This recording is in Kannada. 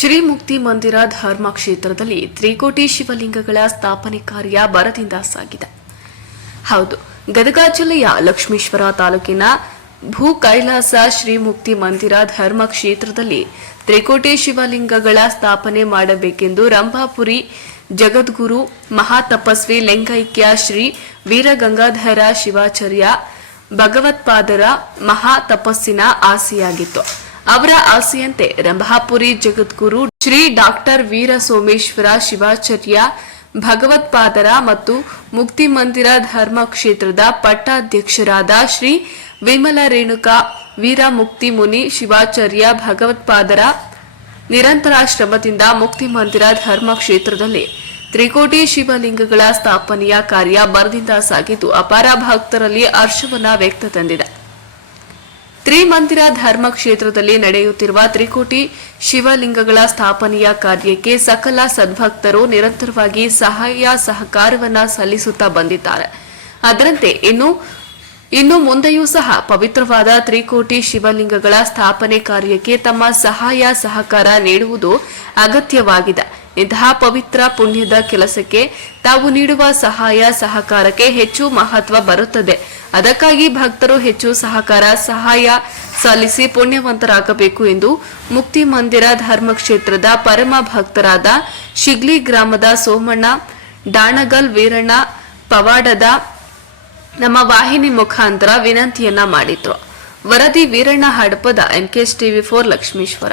ಶ್ರೀ ಮುಕ್ತಿ ಮಂದಿರ ಧರ್ಮ ಕ್ಷೇತ್ರದಲ್ಲಿ ತ್ರಿಕೋಟಿ ಶಿವಲಿಂಗಗಳ ಸ್ಥಾಪನೆ ಕಾರ್ಯ ಭರದಿಂದ ಸಾಗಿದೆ. ಹೌದು, ಗದಗ ಜಿಲ್ಲೆಯ ಲಕ್ಷ್ಮೀಶ್ವರ ತಾಲೂಕಿನ ಭೂ ಕೈಲಾಸ ಶ್ರೀ ಮುಕ್ತಿ ಮಂದಿರ ಧರ್ಮ ಕ್ಷೇತ್ರದಲ್ಲಿ ತ್ರಿಕೋಟಿ ಶಿವಲಿಂಗಗಳ ಸ್ಥಾಪನೆ ಮಾಡಬೇಕೆಂದು ರಂಭಾಪುರಿ ಜಗದ್ಗುರು ಮಹಾತಪಸ್ವಿ ಲಿಂಗೈಕ್ಯ ಶ್ರೀ ವೀರಗಂಗಾಧರ ಶಿವಾಚಾರ್ಯ ಭಗವತ್ಪಾದರ ಮಹಾ ತಪಸ್ಸಿನ ಆಸೆಯಾಗಿತ್ತು. ಅವರ ಆಸೆಯಂತೆ ರಂಭಾಪುರಿ ಜಗದ್ಗುರು ಶ್ರೀ ಡಾಕ್ಟರ್ ವೀರ ಸೋಮೇಶ್ವರ ಶಿವಾಚಾರ್ಯ ಭಗವತ್ಪಾದರ ಮತ್ತು ಮುಕ್ತಿ ಮಂದಿರ ಧರ್ಮ ಕ್ಷೇತ್ರದ ಪಟ್ಟಾಧ್ಯಕ್ಷರಾದ ಶ್ರೀ ವಿಮಲ ರೇಣುಕಾ ವೀರ ಮುಕ್ತಿ ಮುನಿ ಶಿವಾಚಾರ್ಯ ಭಗವತ್ಪಾದರ ನಿರಂತರ ಶ್ರಮದಿಂದ ಮುಕ್ತಿ ಮಂದಿರ ಧರ್ಮ ಕ್ಷೇತ್ರದಲ್ಲಿ ತ್ರಿಕೋಟಿ ಶಿವಲಿಂಗಗಳ ಸ್ಥಾಪನೆಯ ಕಾರ್ಯ ಭರದಿಂದ ಸಾಗಿದ್ದು ಅಪಾರ ಭಕ್ತರಲ್ಲಿ ಹರ್ಷವನ್ನ ವ್ಯಕ್ತ ತಂದಿದೆ. ತ್ರಿಮಂದಿರ ಧರ್ಮ ಕ್ಷೇತ್ರದಲ್ಲಿ ನಡೆಯುತ್ತಿರುವ ತ್ರಿಕೋಟಿ ಶಿವಲಿಂಗಗಳ ಸ್ಥಾಪನೆಯ ಕಾರ್ಯಕ್ಕೆ ಸಕಲ ಸದ್ಭಕ್ತರು ನಿರಂತರವಾಗಿ ಸಹಾಯ ಸಹಕಾರವನ್ನ ಸಲ್ಲಿಸುತ್ತಾ ಬಂದಿದ್ದಾರೆ. ಅದರಂತೆ ಇನ್ನು ಮುಂದೆಯೂ ಸಹ ಪವಿತ್ರವಾದ ತ್ರಿಕೋಟಿ ಶಿವಲಿಂಗಗಳ ಸ್ಥಾಪನೆ ಕಾರ್ಯಕ್ಕೆ ತಮ್ಮ ಸಹಾಯ ಸಹಕಾರ ನೀಡುವುದು ಅಗತ್ಯವಾಗಿದೆ. ಇಂತಹ ಪವಿತ್ರ ಪುಣ್ಯದ ಕೆಲಸಕ್ಕೆ ತಾವು ನೀಡುವ ಸಹಾಯ ಸಹಕಾರಕ್ಕೆ ಹೆಚ್ಚು ಮಹತ್ವ ಬರುತ್ತದೆ. ಅದಕ್ಕಾಗಿ ಭಕ್ತರು ಹೆಚ್ಚು ಸಹಾಯ ಸಲ್ಲಿಸಿ ಪುಣ್ಯವಂತರಾಗಬೇಕು ಎಂದು ಮುಕ್ತಿ ಮಂದಿರ ಧರ್ಮ ಕ್ಷೇತ್ರದ ಪರಮ ಭಕ್ತರಾದ ಶಿಗ್ಲಿ ಗ್ರಾಮದ ಸೋಮಣ್ಣ ಡಾಣಗಲ್ ವೀರಣ್ಣ ಪವಾಡದ ನಮ್ಮ ವಾಹಿನಿ ಮುಖಾಂತರ ವಿನಂತಿಯನ್ನ ಮಾಡಿದ್ರು. ವರದಿ ವೀರಣ್ಣ ಹಡಪದ NKS TV4 ಲಕ್ಷ್ಮೀಶ್ವರ.